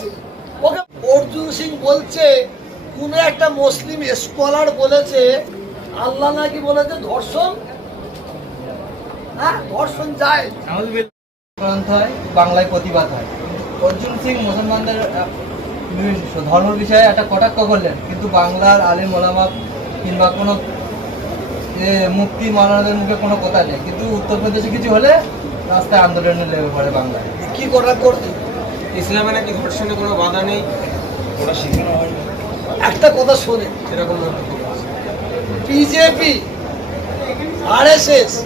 গেছে। ওকে অর্জুন সিং বলছে কোন একটা মুসলিম স্কলার বলেছে আল্লাহ নাকি বলেছে ধর্ষণ? হ্যাঁ, বিষয়ে একটা কটাক্ষ কিন্তু বাংলার কিংবা কোনো মুক্তি মুখে কোনো কথা নেই। কিন্তু উত্তরপ্রদেশে কিছু হলে রাস্তায় আন্দোলনে লেগে পড়ে বাংলায়। কি কটাক্ষ করছে? ইসলামে নাকি ধর্ষণে কোনো বাধা নেই? শিখানো হয় একটা কথা শোনে। এরকম। বিজেপি আরএসএস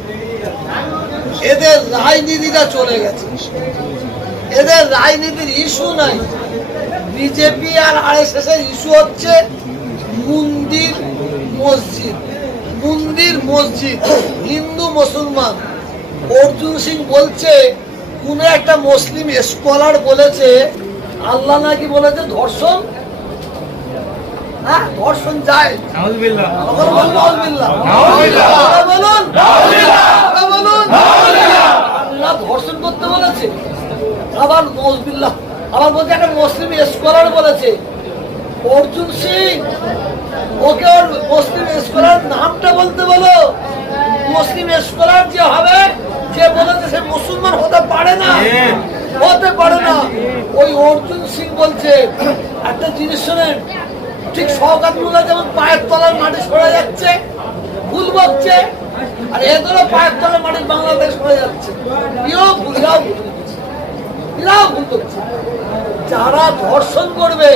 এদের রাজনীতিটা চলে গেছে। এদের রাজনীতির ইস্যু নাই। বিজেপি আর আরএসএস এর ইস্যু হচ্ছে মন্দির মসজিদ। মন্দির মসজিদ। হিন্দু মুসলমান। অর্জুন সিং বলছে কোন একটা মুসলিম স্কলার বলেছে আল্লাহ নাকি বলেছে ধর্ষণ? হ্যাঁ ধর্ষণ যায়। আবার আবার বলুন বলুন। আল্লাহ ধর্ষণ করতে বলেছে। আবার নজবিল্লাহ আবার বলছে একটা মুসলিম স্কলার বলেছে অর্জুন সিং ওকে ওর মুসলিম স্কলার নামটা বলতে বলো। মুসলিম স্কলার যে হবে যে বলেছে সে মুসলমান হতে পারে না। হতে পারে না। ওই অর্জুন সিং বলছে একটা জিনিস শোনেন ঠিক সৌগাত মুলা যেমন পায়ের তলার মাটি সরে যাচ্ছে ভুল বকছে আর এদেরও পায়ের তলার মাটি বাংলাদেশ সরে যাচ্ছে। এও ভুল এরাও ভুল। এরাও ভুল করছে যারা ধর্ষণ করবে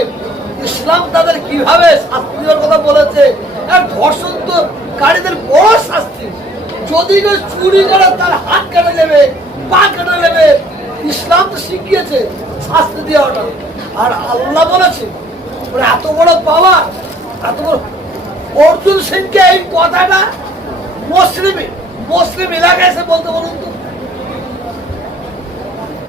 ইসলাম তাদের কীভাবে শাস্তি দেওয়ার কথা বলেছে আর ধর্ষণ তো যদি চুরি করে তার হাত কেটে নেবে, পা কেটে নেবে। ইসলাম তো শিখিয়েছে শাস্তি দেওয়াটা। আর আল্লাহ বলেছে এত বড় পাওয়া এত বড় অর্জুন সিংকে এই কথাটা মুসলিম মুসলিম এলাকায় এসে বলতে